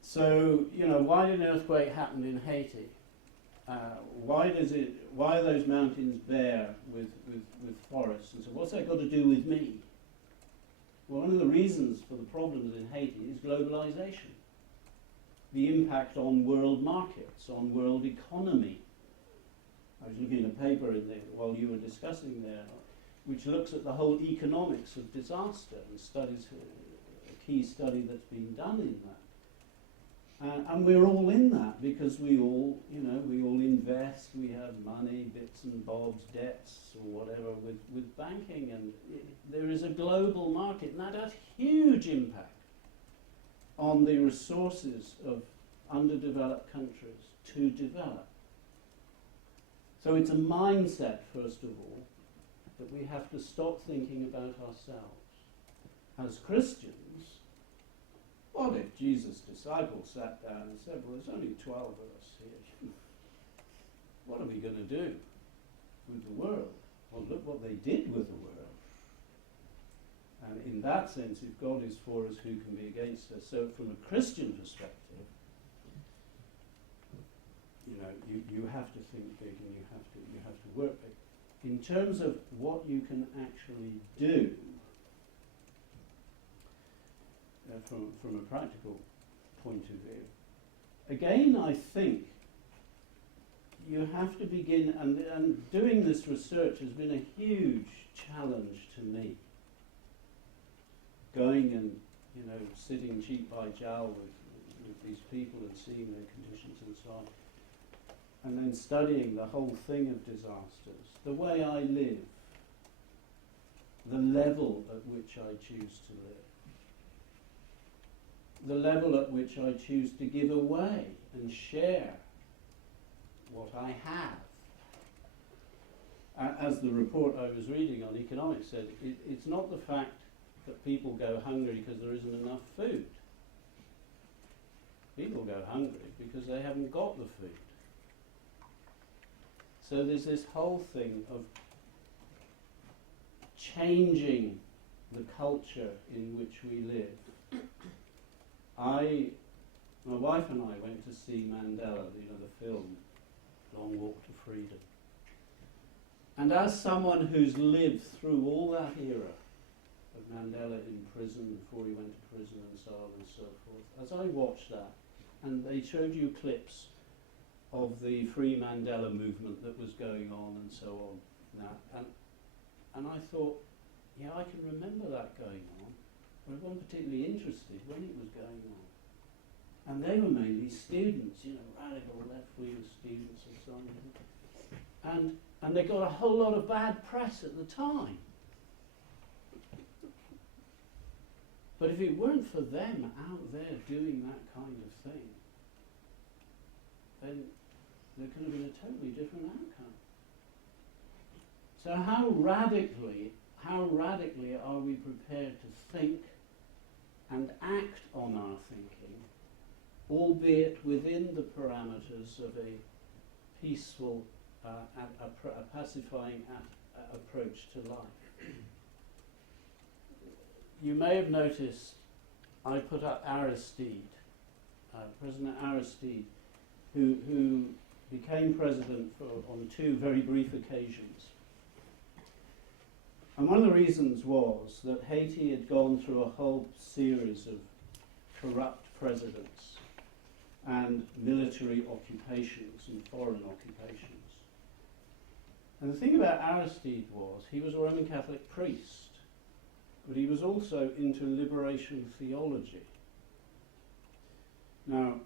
So, why did an earthquake happen in Haiti? Why are those mountains bare with forests? And so what's that got to do with me? Well, one of the reasons for the problems in Haiti is globalization. The impact on world markets, on world economy. I was looking at a paper while you were discussing there, which looks at the whole economics of disaster and studies a key study that's been done in that. And we're all in that because we all invest, we have money, bits and bobs, debts or whatever with banking, and there is a global market, and that has huge impact on the resources of underdeveloped countries to develop. So it's a mindset, first of all, that we have to stop thinking about ourselves. As Christians, what if Jesus' disciples sat down and said, well, there's only 12 of us here. What are we going to do with the world? Well, look what they did with the world. And in that sense, if God is for us, who can be against us? So from a Christian perspective, you have to think big and you have to work big. In terms of what you can actually do, from a practical point of view, again, I think you have to begin, and doing this research has been a huge challenge to me. Going and, sitting cheek by jowl with these people and seeing their conditions and so on. And then studying the whole thing of disasters, the way I live, the level at which I choose to live, the level at which I choose to give away and share what I have. As the report I was reading on economics said, it's not the fact that people go hungry because there isn't enough food. People go hungry because they haven't got the food. So there's this whole thing of changing the culture in which we live. My wife and I went to see Mandela, the film, Long Walk to Freedom. And as someone who's lived through all that era of Mandela in prison, before he went to prison and so on and so forth, as I watched that, and they showed you clips of the Free Mandela movement that was going on and so on now, and I thought, yeah, I can remember that going on, but I wasn't particularly interested when it was going on. And they were mainly students, radical left-wing students and so on. And they got a whole lot of bad press at the time. But if it weren't for them out there doing that kind of thing, then there could have been a totally different outcome. So how radically are we prepared to think and act on our thinking, albeit within the parameters of a peaceful, a pacifying approach to life? You may have noticed I put up Aristide, President Aristide, who became president on 2 very brief occasions. And one of the reasons was that Haiti had gone through a whole series of corrupt presidents and military occupations and foreign occupations. And the thing about Aristide was he was a Roman Catholic priest, but he was also into liberation theology. Now,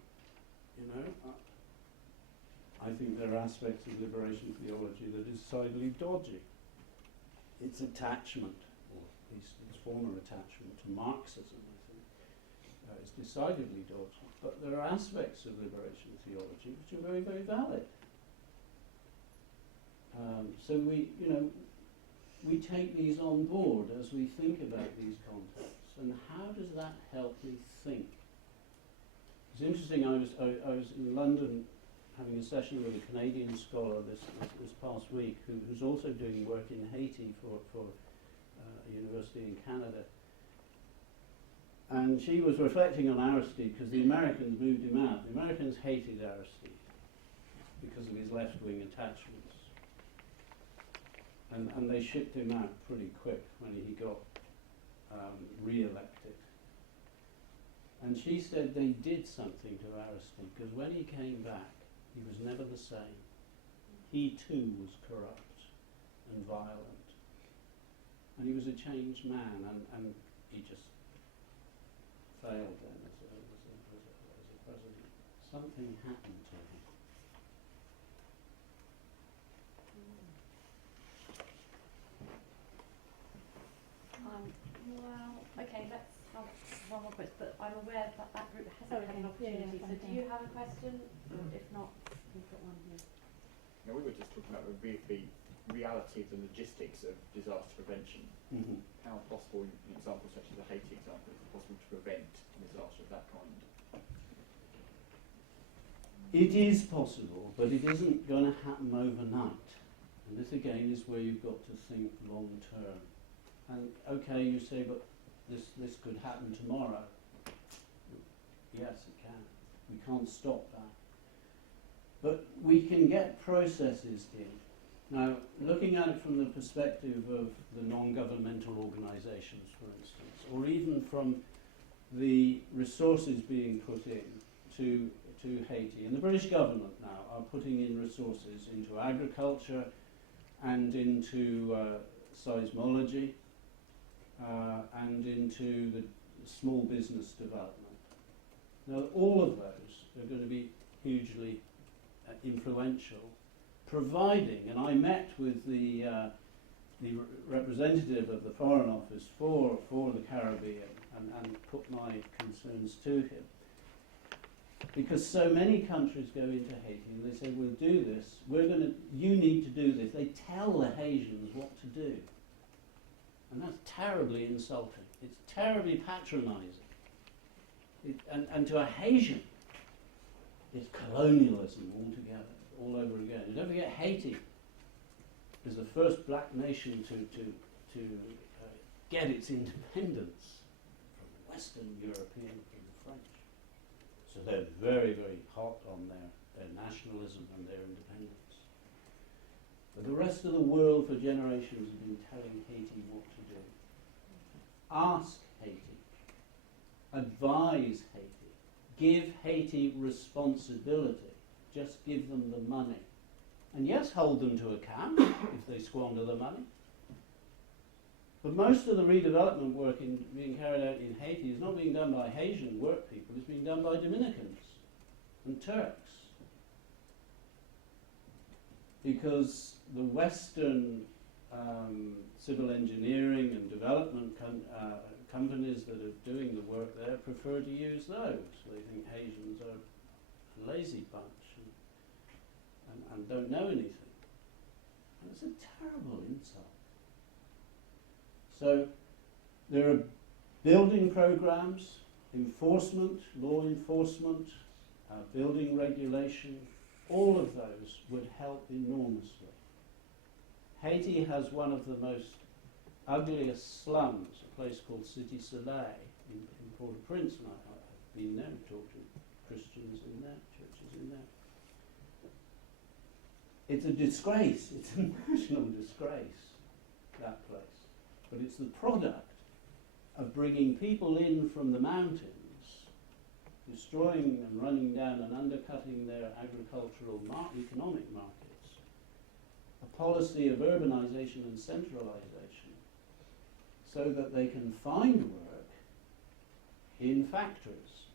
I think there are aspects of liberation theology that is decidedly dodgy. Its attachment, or at least its former attachment to Marxism, I think, is decidedly dodgy. But there are aspects of liberation theology which are very, very valid. So we take these on board as we think about these contexts. And how does that help me think? It's interesting, I was in London having a session with a Canadian scholar this past week who's also doing work in Haiti for a university in Canada. And she was reflecting on Aristide because the Americans moved him out. The Americans hated Aristide because of his left-wing attachments. And they shipped him out pretty quick when he got re-elected. And she said they did something to Aristide because when he came back, he was never the same. He too was corrupt and violent. And he was a changed man, and he just failed then as a president. Something happened to him. Okay, let's have one more question, but I'm aware that group hasn't had an opportunity, so do you have a question? Or if not, we've got one here. Now, we were just talking about the reality of the logistics of disaster prevention. Mm-hmm. How possible, in examples such as the Haiti example, is it possible to prevent a disaster of that kind? It is possible, but it isn't going to happen overnight. And this again is where you've got to think long term. And okay, you say, but this could happen tomorrow. Yes, it can. We can't stop that. But we can get processes in. Now, looking at it from the perspective of the non-governmental organisations, for instance, or even from the resources being put in to to Haiti. And the British government now are putting in resources into agriculture and into seismology and into the small business development. Now, all of those are going to be hugely influential, providing, and I met with the representative of the Foreign Office for the Caribbean and put my concerns to him. Because so many countries go into Haiti and they say, we'll do this, you need to do this. They tell the Haitians what to do. And that's terribly insulting. It's terribly patronizing. And to a Haitian, it's colonialism altogether, all over again. And don't forget, Haiti is the first black nation to get its independence from the Western European, from the French. So they're very, very hot on their nationalism and their independence. But the rest of the world for generations have been telling Haiti what to do. Ask Haiti. Advise Haiti. Give Haiti responsibility. Just give them the money. And yes, hold them to account if they squander the money. But most of the redevelopment work being carried out in Haiti is not being done by Haitian work people, it's being done by Dominicans and Turks. Because the Western civil engineering and development companies that are doing the work there prefer to use those. They think Haitians are a lazy bunch and don't know anything. And it's a terrible insult. So there are building programs, enforcement, law enforcement, building regulation. All of those would help enormously. Haiti has one of the most ugliest slums, a place called Cité Soleil in Port-au-Prince, and I've been there and talked to Christians in there, churches in there. It's a disgrace, it's a national disgrace, that place. But it's the product of bringing people in from the mountains, destroying and running down and undercutting their agricultural economic markets, a policy of urbanization and centralization, so that they can find work in factories.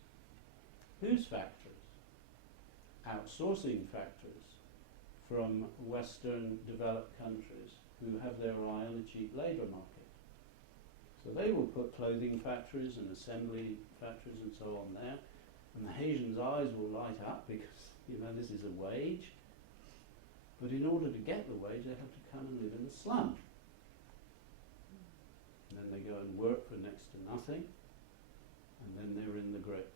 Whose factories? Outsourcing factories from Western developed countries who have their eye on a cheap labour market. So they will put clothing factories and assembly factories and so on there, and the Haitians' eyes will light up because, this is a wage. But in order to get the wage, they have to come and live in the slum. And then they go and work for next to nothing, and then they're in the grip.